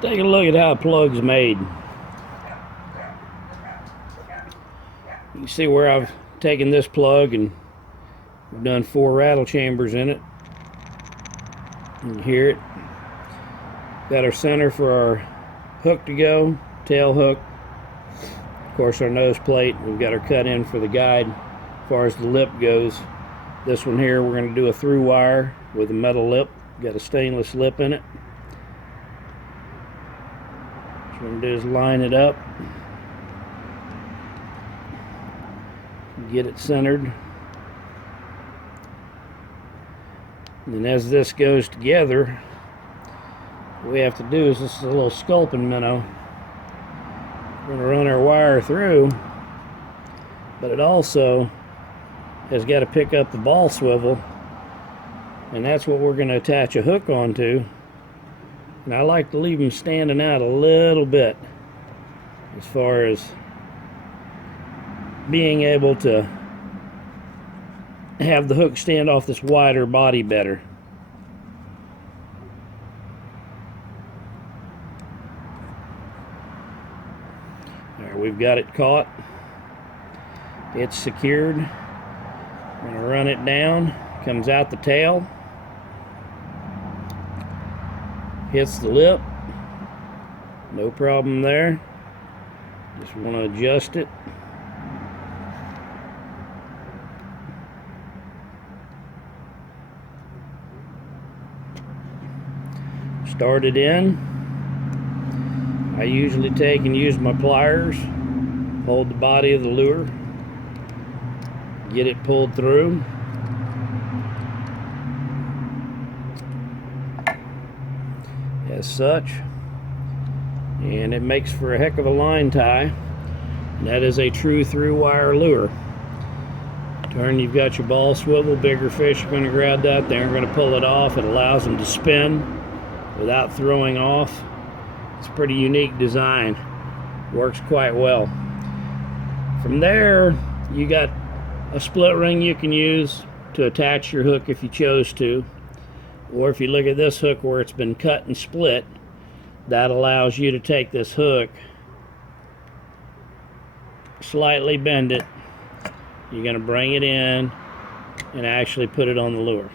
Take a look at how a plug's made. You can see where I've taken this plug and we've done 4 rattle chambers in it. You can hear it. Got our center for our hook to go, tail hook. Of course, our nose plate. We've got our cut in for the guide. As far as the lip goes, this one here we're going to do a through wire with a metal lip. Got a stainless lip in it. What we're going to do is line it up, get it centered, and then as this goes together, what we have to do is, this is a little sculpin minnow. We're going to run our wire through, but it also has got to pick up the ball swivel, and that's what we're going to attach a hook onto. And I like to leave them standing out a little bit as far as being able to have the hook stand off this wider body better. There, we've got it caught. It's secured. I'm going to run it down. Comes out the tail. Hits the lip. No problem there. Just want to adjust it. Start it in. I usually take and use my pliers, hold the body of the lure, get it pulled through. As such, and it makes for a heck of a line tie. And that is a true through wire lure. Turn, you've got your ball swivel. Bigger fish are going to grab that. They're going to pull it off. It allows them to spin without throwing off. It's a pretty unique design. Works quite well. From there, you got a split ring you can use to attach your hook if you chose to. Or if you look at this hook where it's been cut and split, that allows you to take this hook, slightly bend it. You're going to bring it in and actually put it on the lure.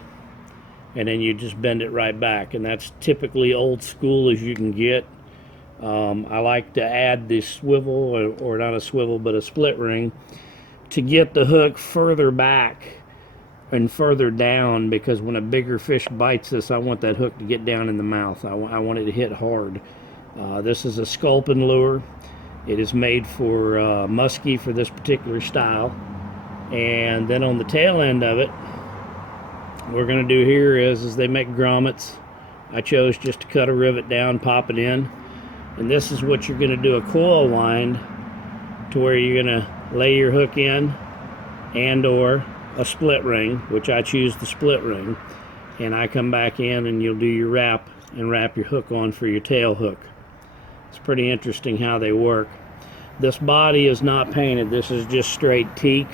And then you just bend it right back. And that's typically old school as you can get. I like to add this swivel, or not a swivel, but a split ring, to get the hook further back and further down, because when a bigger fish bites this, I want that hook to get down in the mouth. I want it to hit hard. This is a Sculpin lure. It is made for Muskie for this particular style. And then on the tail end of it, what we're going to do here is they make grommets. I chose just to cut a rivet down, pop it in. And this is what you're going to do a coil wind, to where you're going to lay your hook in, and or a split ring, which I choose the split ring, and I come back in and you'll do your wrap and wrap your hook on for your tail hook. It's pretty interesting how they work. This body is not painted. This is just straight teak,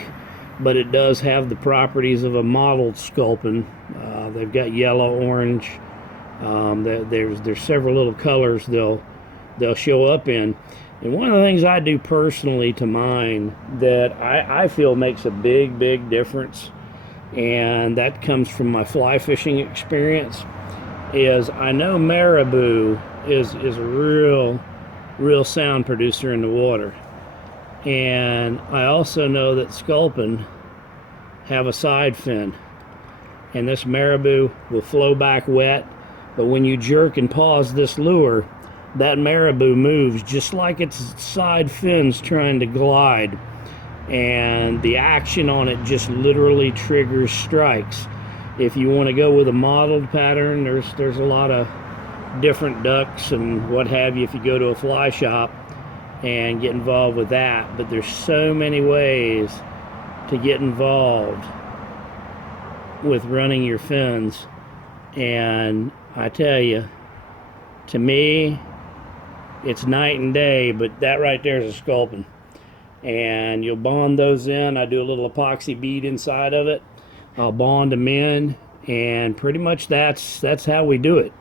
but it does have the properties of a mottled Sculpin. They've got yellow, orange. There's several little colors they'll show up in. And one of the things I do personally to mine that I feel makes a big difference, and that comes from my fly fishing experience, is I know marabou is a real sound producer in the water. And I also know that Sculpin have a side fin. And this marabou will flow back wet, but when you jerk and pause this lure, that marabou moves just like its side fins trying to glide, and the action on it just literally triggers strikes. If you want to go with a modeled pattern, there's a lot of different ducks and what have you if you go to a fly shop and get involved with that, but there's so many ways to get involved with running your fins. And I tell you, to me, it's night and day. But that right there is a Sculpin, and you'll bond those in. I do a little epoxy bead inside of it. I'll bond them in, and pretty much that's how we do it.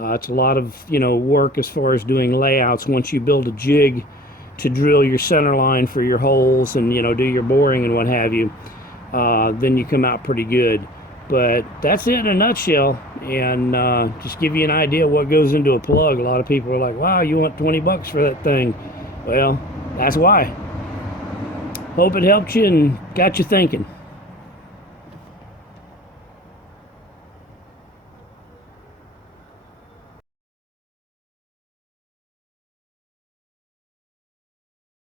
It's a lot of, you know, work as far as doing layouts. Once you build a jig to drill your center line for your holes and, you know, do your boring and what have you, then you come out pretty good. But that's it in a nutshell, and just give you an idea what goes into a plug. A lot of people are like, wow, you want 20 bucks for that thing. Well, that's why. Hope it helped you and got you thinking.